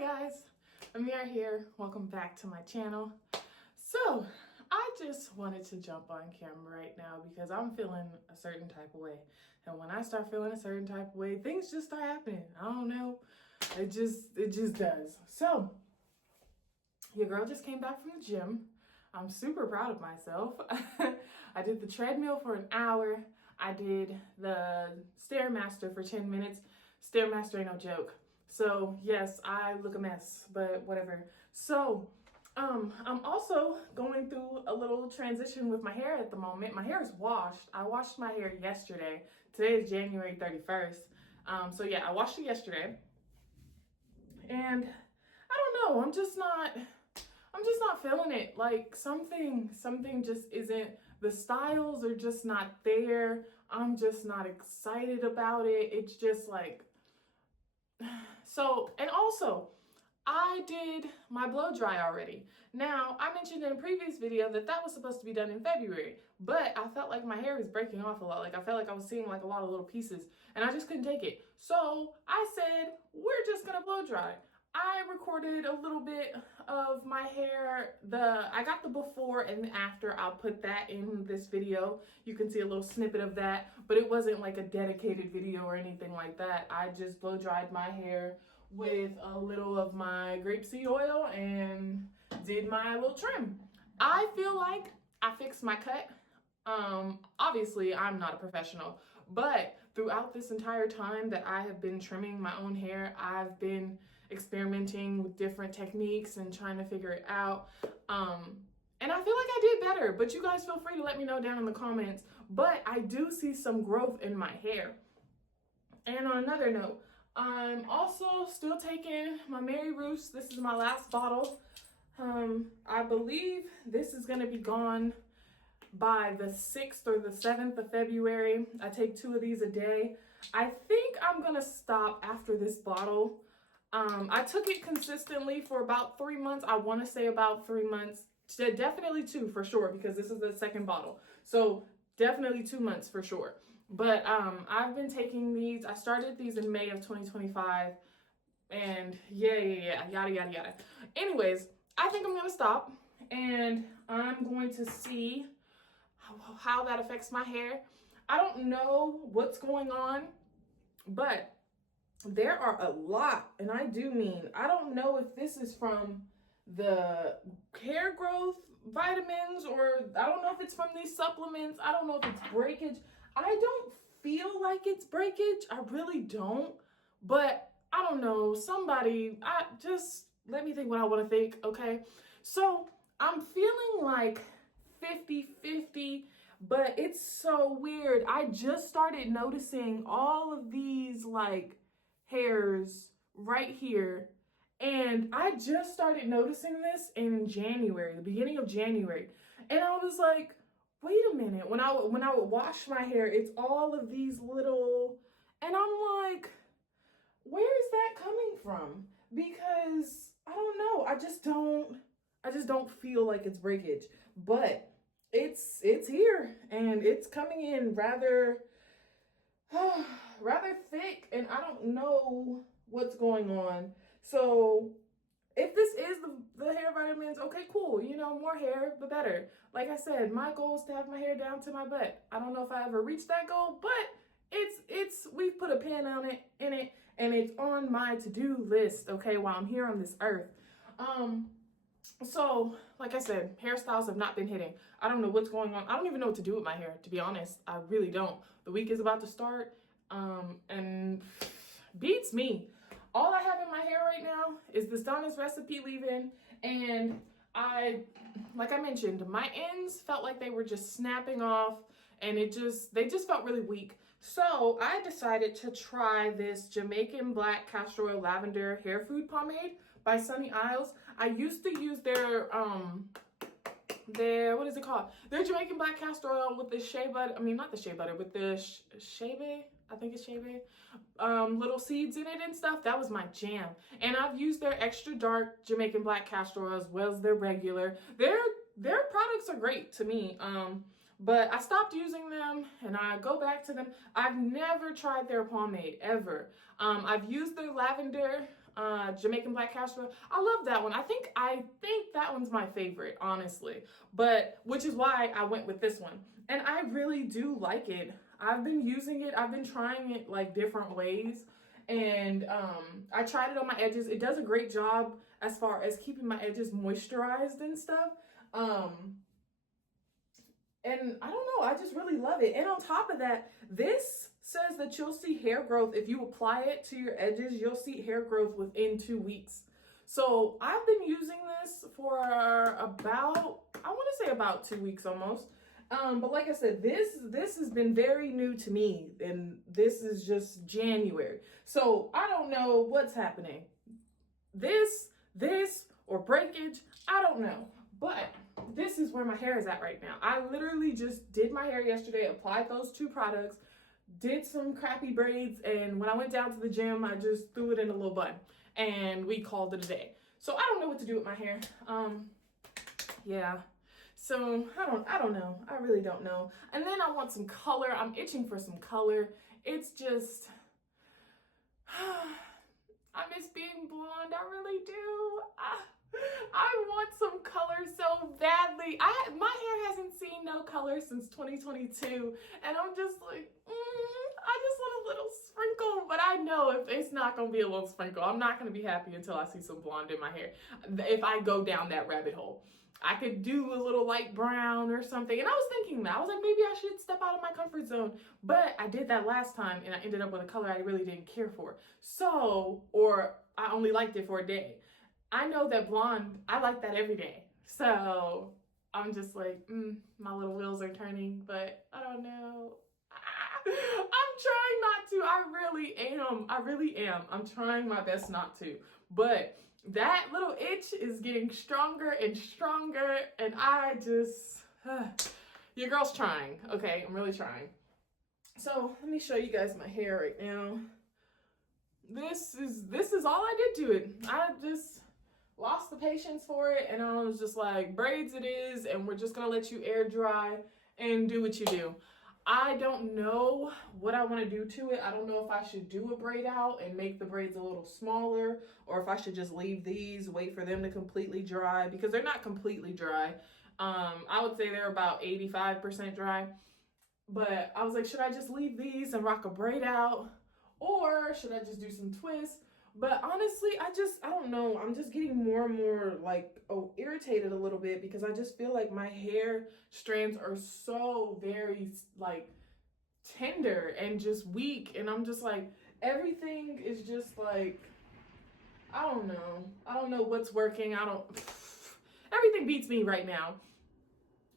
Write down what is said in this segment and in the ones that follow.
guys, Amir here. Welcome back to my channel. So I just wanted to jump on camera right now because I'm feeling a certain type of way. And when I start feeling a certain type of way, things just start happening. I don't know. It just does. So your girl just came back from the gym. I'm super proud of myself. I did the treadmill for an hour. I did the Stairmaster for 10 minutes. Stairmaster ain't no joke. So yes, I look a mess, but whatever. So I'm also going through a little transition with my hair at the moment. My hair is washed. I washed my hair yesterday. Today is January 31st. So yeah, I washed it yesterday. And I don't know, I'm just not feeling it. Like something just isn't, the styles are just not there. I'm just not excited about it. It's just like, so, and also, I did my blow dry already. Now, I mentioned in a previous video that was supposed to be done in February, but I felt like my hair was breaking off a lot. Like I felt like I was seeing like a lot of little pieces and I just couldn't take it. So I said, we're just gonna blow dry. I recorded a little bit of my hair. I got the before and after. I'll put that in this video. You can see a little snippet of that, but it wasn't like a dedicated video or anything like that. I just blow dried my hair with a little of my grapeseed oil and did my little trim. I feel like I fixed my cut. Obviously I'm not a professional, but throughout this entire time that I have been trimming my own hair, I've been experimenting with different techniques and trying to figure it out. And I feel like I did better, but you guys feel free to let me know down in the comments. But I do see some growth in my hair. And on another note, I'm also still taking my Mary Ruth's. This is my last bottle. I believe this is gonna be gone by the 6th or the 7th of February. I take 2 of these a day. I think I'm gonna stop after this bottle. I took it consistently for about 3 months. I wanna say about 3 months. Definitely 2 for sure, because this is the second bottle. So definitely 2 months for sure. But I've been taking these. I started these in May of 2025. And yada, yada. Anyways, I think I'm gonna stop. And I'm going to see how that affects my hair. I don't know what's going on, but there are a lot, and I do mean, I don't know if this is from the hair growth vitamins, or I don't know if it's from these supplements. I don't know if it's breakage. I don't feel like it's breakage. I really don't, but I don't know. Just let me think what I want to think, okay? So I'm feeling like 50-50, but it's so weird. I just started noticing all of these like hairs right here, and I just started noticing this in January, the beginning of January, and I was like, wait a minute. When I would wash my hair, it's all of these little, and I'm like, where is that coming from? Because I don't know. I just don't feel like it's breakage, but it's here and it's coming in rather thick, and I don't know what's going on. So if this is the hair vitamins, okay, cool. You know, more hair, the better. Like I said, my goal is to have my hair down to my butt. I don't know if I ever reached that goal, but we've put a pin on it, and it's on my to-do list, okay, while I'm here on this earth. So, like I said, hairstyles have not been hitting. I don't know what's going on. I don't even know what to do with my hair, to be honest. I really don't. The week is about to start, and beats me. All I have in my hair right now is this Donna's Recipe leave-in, and like I mentioned, my ends felt like they were just snapping off, and they just felt really weak. So I decided to try this Jamaican Black Castor Oil Lavender Hair Food Pomade by Sunny Isles. I used to use their what is it called? Their Jamaican Black Castor Oil with the shea butter. I mean, not the shea butter, with the shea, I think it's shea, little seeds in it and stuff. That was my jam. And I've used their extra dark Jamaican Black Castor Oil as well as their regular. Their products are great to me. But I stopped using them and I go back to them. I've never tried their pomade ever. I've used their lavender Jamaican Black Castor Oil. I love that one. I think that one's my favorite, honestly. But which is why I went with this one. And I really do like it. I've been using it. I've been trying it like different ways. And I tried it on my edges. It does a great job as far as keeping my edges moisturized and stuff. And I don't know, I just really love it. And on top of that, this says that you'll see hair growth. If you apply it to your edges, you'll see hair growth within 2 weeks. So I've been using this for about, I want to say about 2 weeks almost. But like I said, this has been very new to me, and this is just January. So I don't know what's happening. This, or breakage, I don't know. But this is where my hair is at right now. I literally just did my hair yesterday, applied those 2 products, did some crappy braids, and when I went down to the gym, I just threw it in a little bun, and we called it a day. So I don't know what to do with my hair. Yeah. So I don't know. I really don't know. And then I want some color. I'm itching for some color. It's just, I miss being blonde. I really do. I want some color so badly. My hair hasn't seen no color since 2022, and I'm just like, I just want a little sprinkle. But I know if it's not gonna be a little sprinkle, I'm not gonna be happy until I see some blonde in my hair. If I go down that rabbit hole, I could do a little light brown or something. And I was thinking that. I was like, maybe I should step out of my comfort zone. But I did that last time, and I ended up with a color I really didn't care for. So, or I only liked it for a day. I know that blonde, I like that every day. So I'm just like, my little wheels are turning, but I don't know. I'm trying not to. I really am. I'm trying my best not to. But that little itch is getting stronger and stronger, and I just, your girl's trying, okay? I'm really trying. So let me show you guys my hair right now. This is all I did to it. I just lost the patience for it, and I was just like, braids it is, and we're just gonna let you air dry and do what you do. I don't know what I want to do to it. I don't know if I should do a braid out and make the braids a little smaller, or if I should just leave these, wait for them to completely dry, because they're not completely dry. I would say they're about 85% dry. But I was like, should I just leave these and rock a braid out, or should I just do some twists? But honestly, I don't know. I'm just getting more and more like, irritated a little bit, because I just feel like my hair strands are so very like tender and just weak. And I'm just like, everything is just like, I don't know. I don't know what's working. Everything beats me right now.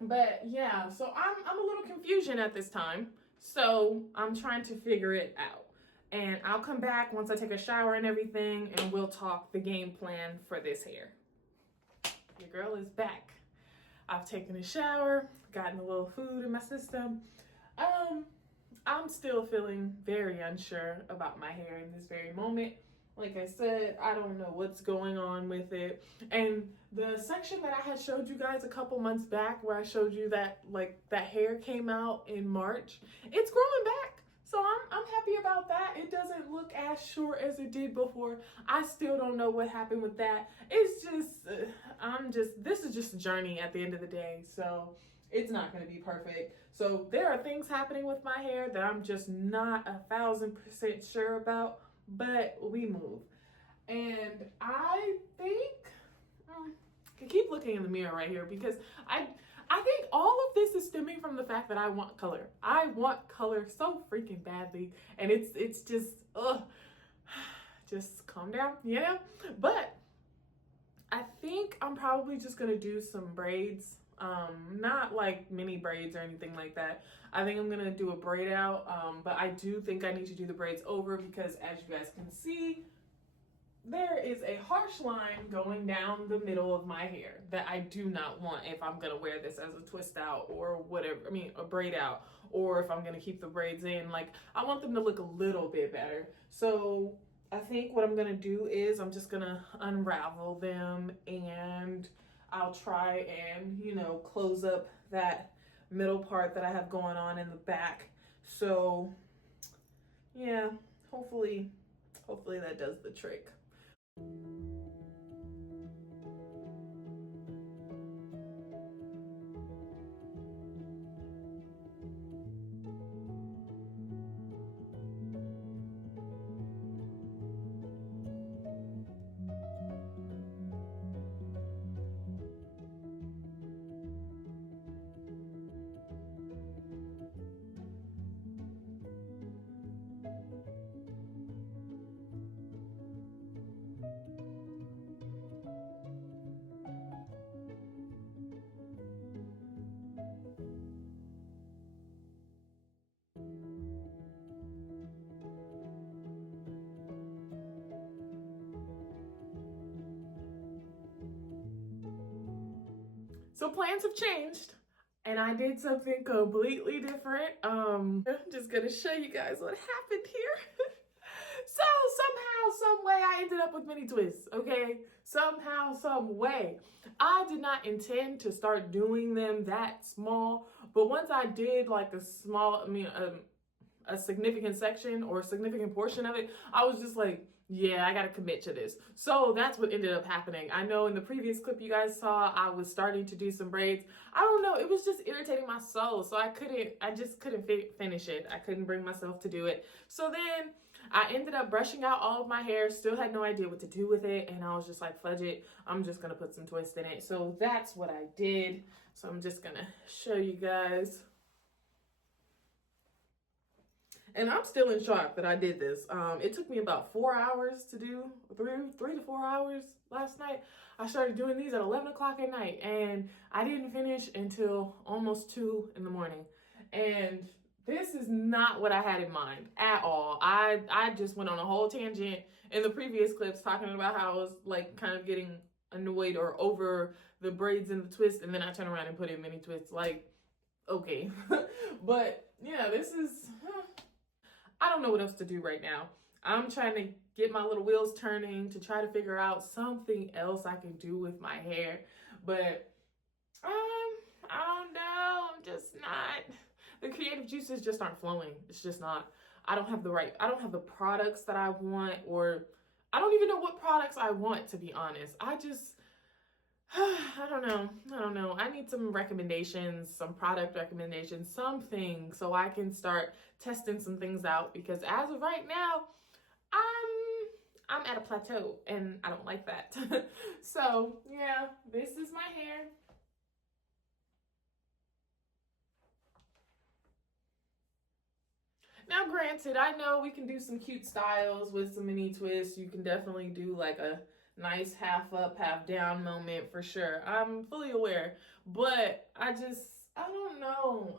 But yeah, so I'm a little confusion at this time. So I'm trying to figure it out. And I'll come back once I take a shower and everything, and we'll talk the game plan for this hair. Your girl is back. I've taken a shower, gotten a little food in my system. I'm still feeling very unsure about my hair in this very moment. Like I said, I don't know what's going on with it. And the section that I had showed you guys a couple months back, where I showed you that like that hair came out in March, it's growing back. So I'm happy about that. It doesn't look as short as it did before. I still don't know what happened with that. It's just, this is just a journey at the end of the day. So it's not going to be perfect. So there are things happening with my hair that I'm just not 1,000% sure about, but we move. And I think, I keep looking in the mirror right here, because I think all of this is stemming from the fact that I want color. I want color so freaking badly. And it's just, just calm down, you know? But I think I'm probably just gonna do some braids. Not like mini braids or anything like that. I think I'm gonna do a braid out, but I do think I need to do the braids over, because as you guys can see, there is a harsh line going down the middle of my hair that I do not want if I'm gonna wear this as a twist out or whatever. I mean, a braid out, or if I'm gonna keep the braids in. Like, I want them to look a little bit better. So I think what I'm gonna do is I'm just gonna unravel them, and I'll try and, close up that middle part that I have going on in the back. So yeah, hopefully that does the trick. So plans have changed and I did something completely different. I'm just gonna show you guys what happened here. So somehow, some way I ended up with mini twists, okay? Somehow, some way. I did not intend to start doing them that small, but once I did like a small, a significant section or a significant portion of it, I was just like, yeah, I gotta commit to this. So that's what ended up happening. I know in the previous clip you guys saw, I was starting to do some braids. I don't know, it was just irritating my soul. So I just couldn't finish it. I couldn't bring myself to do it. So then I ended up brushing out all of my hair, still had no idea what to do with it. And I was just like, fudge it, I'm just gonna put some twist in it. So that's what I did. So I'm just gonna show you guys. And I'm still in shock that I did this. It took me about 4 hours to do, 3 to 4 hours last night. I started doing these at 11 o'clock at night and I didn't finish until almost 2 in the morning. And this is not what I had in mind at all. I just went on a whole tangent in the previous clips talking about how I was like kind of getting annoyed or over the braids and the twist, and then I turn around and put in mini twists. Like, okay. But yeah, this is... I don't know what else to do right now. I'm trying to get my little wheels turning to try to figure out something else I can do with my hair. But I don't know. I'm just not. The creative juices just aren't flowing. It's just not. I don't have the products that I want, or I don't even know what products I want, to be honest. I don't know. I need some recommendations, some product recommendations, something so I can start testing some things out, because as of right now, I'm at a plateau and I don't like that. So yeah, this is my hair. Now granted, I know we can do some cute styles with some mini twists. You can definitely do like a nice half up, half down moment for sure. I'm fully aware, but I don't know.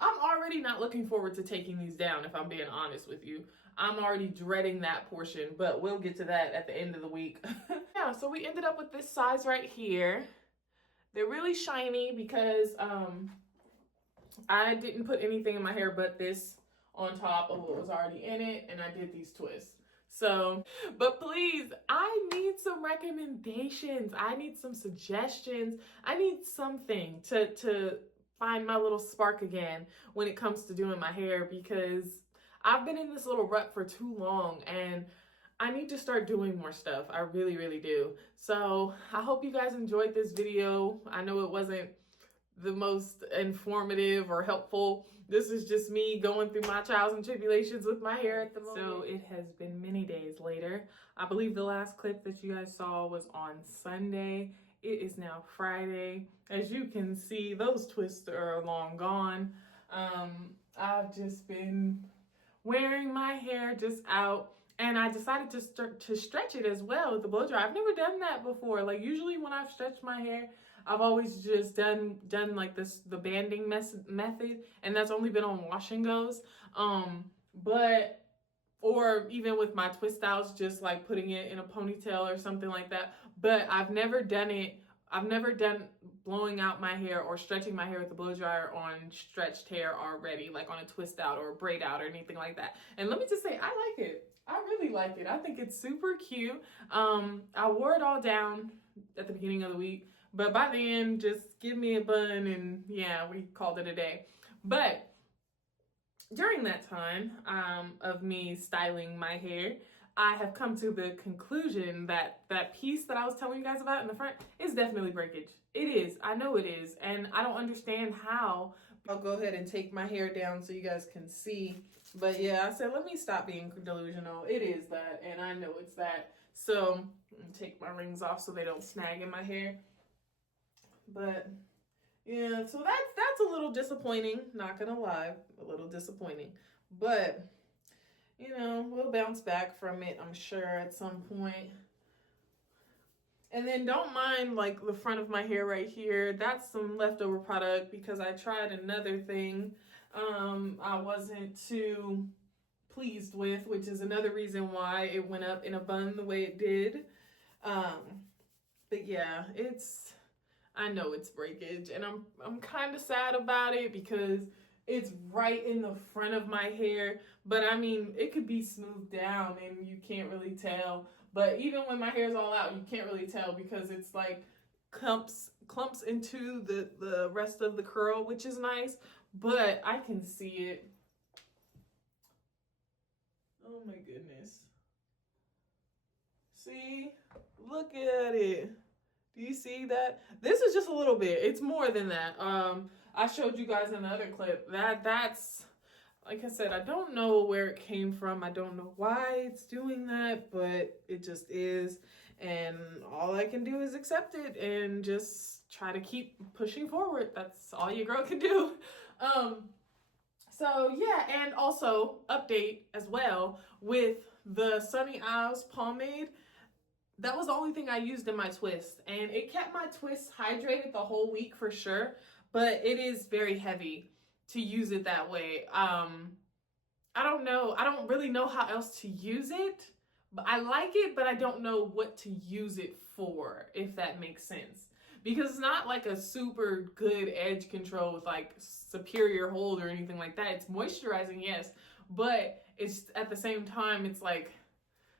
I'm already not looking forward to taking these down, if I'm being honest with you. I'm already dreading that portion, but we'll get to that at the end of the week. Yeah, so we ended up with this size right here. They're really shiny because I didn't put anything in my hair but this on top of what was already in it, and I did these twists. So, but please, I need some recommendations. I need some suggestions. I need something to find my little spark again when it comes to doing my hair, because I've been in this little rut for too long and I need to start doing more stuff. I really, really do. So I hope you guys enjoyed this video. I know it wasn't the most informative or helpful. This is just me going through my trials and tribulations with my hair at the moment. So it has been many days later. I believe the last clip that you guys saw was on Sunday. It is now Friday. As you can see, those twists are long gone. I've just been wearing my hair just out, and I decided to stretch it as well with the blow dry. I've never done that before. Like usually when I've stretched my hair, I've always just done like the banding method, and that's only been on wash and goes. Or even with my twist styles, just like putting it in a ponytail or something like that. But I've never done blowing out my hair or stretching my hair with the blow dryer on stretched hair already, like on a twist out or a braid out or anything like that. And let me just say, I like it. I really like it. I think it's super cute. I wore it all down at the beginning of the week, but by the end, just give me a bun and yeah, we called it a day. But during that time of me styling my hair, I have come to the conclusion that that piece that I was telling you guys about in the front is definitely breakage. It is. I know it is. And I don't understand how. I'll go ahead and take my hair down so you guys can see. But yeah, I said, let me stop being delusional. It is that, and I know it's that. So take my rings off so they don't snag in my hair. But yeah, so that's a little disappointing, not gonna lie, a little disappointing. But you know, we'll bounce back from it, I'm sure, at some point. And then don't mind like the front of my hair right here. That's some leftover product because I tried another thing I wasn't too pleased with, which is another reason why it went up in a bun the way it did. But yeah, I know it's breakage, and I'm kind of sad about it because it's right in the front of my hair. But I mean, it could be smoothed down and you can't really tell. But even when my hair's all out, you can't really tell because it's like clumps into the rest of the curl, which is nice. But I can see it. Oh my goodness. See? Look at it. Do you see that? This is just a little bit. It's more than that. I showed you guys another clip. That's, like I said, I don't know where it came from. I don't know why it's doing that, but it just is. And all I can do is accept it and just try to keep pushing forward. That's all your girl can do. So yeah, and also update as well with the Sunny Isles pomade. That was the only thing I used in my twist, and it kept my twist hydrated the whole week for sure, but it is very heavy to use it that way. I don't know. I don't really know how else to use it, but I like it, but I don't know what to use it for, if that makes sense. Because it's not like a super good edge control with like superior hold or anything like that. It's moisturizing, yes, but it's at the same time, it's like,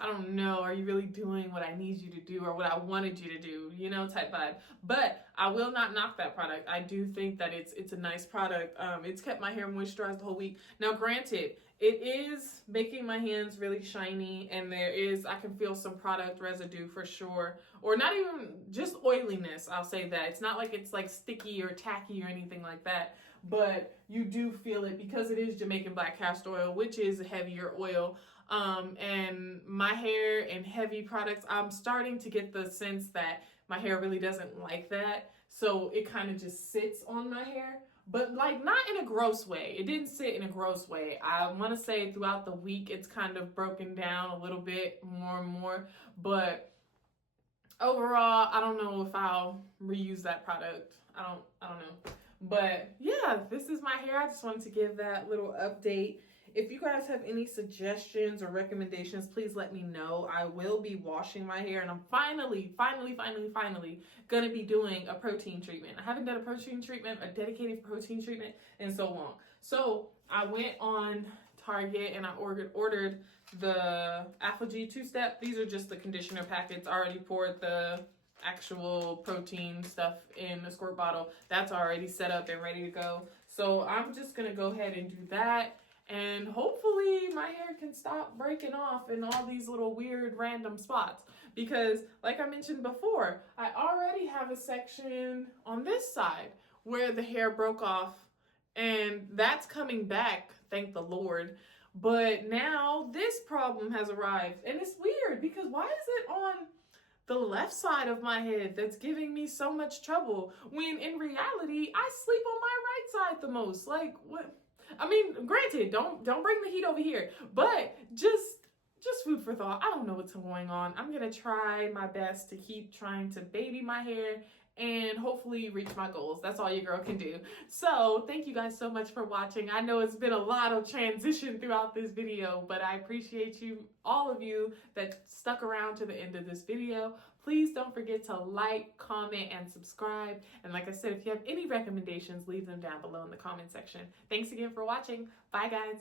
I don't know, are you really doing what I need you to do or what I wanted you to do, you know, type vibe. But I will not knock that product. I do think that it's a nice product. It's kept my hair moisturized the whole week. Now, granted, it is making my hands really shiny, and I can feel some product residue for sure, or not even just oiliness, I'll say that. It's not like it's like sticky or tacky or anything like that, but you do feel it because it is Jamaican black castor oil, which is a heavier oil. And my hair and heavy products, I'm starting to get the sense that my hair really doesn't like that. So it kind of just sits on my hair, but like not in a gross way. It didn't sit in a gross way. I want to say throughout the week, it's kind of broken down a little bit more and more, but overall, I don't know if I'll reuse that product. I don't know. But yeah, this is my hair. I just wanted to give that little update. If you guys have any suggestions or recommendations, please let me know. I will be washing my hair, and I'm finally gonna be doing a protein treatment. I haven't done a protein treatment, a dedicated protein treatment, in so long. So I went on Target and I ordered the ApHogee 2-step. These are just the conditioner packets. I already poured the actual protein stuff in the squirt bottle. That's already set up and ready to go. So I'm just gonna go ahead and do that. And hopefully my hair can stop breaking off in all these little weird random spots. Because like I mentioned before, I already have a section on this side where the hair broke off. And that's coming back, thank the Lord. But now this problem has arrived. And it's weird because why is it on the left side of my head that's giving me so much trouble? When in reality, I sleep on my right side the most. Like, what? I mean, granted, don't bring the heat over here, but just food for thought. I don't know what's going on. I'm gonna try my best to keep trying to baby my hair and hopefully reach my goals. That's all your girl can do. So thank you guys so much for watching. I know it's been a lot of transition throughout this video, but I appreciate you, all of you that stuck around to the end of this video. Please don't forget to like, comment, and subscribe. And like I said, if you have any recommendations, leave them down below in the comment section. Thanks again for watching. Bye, guys.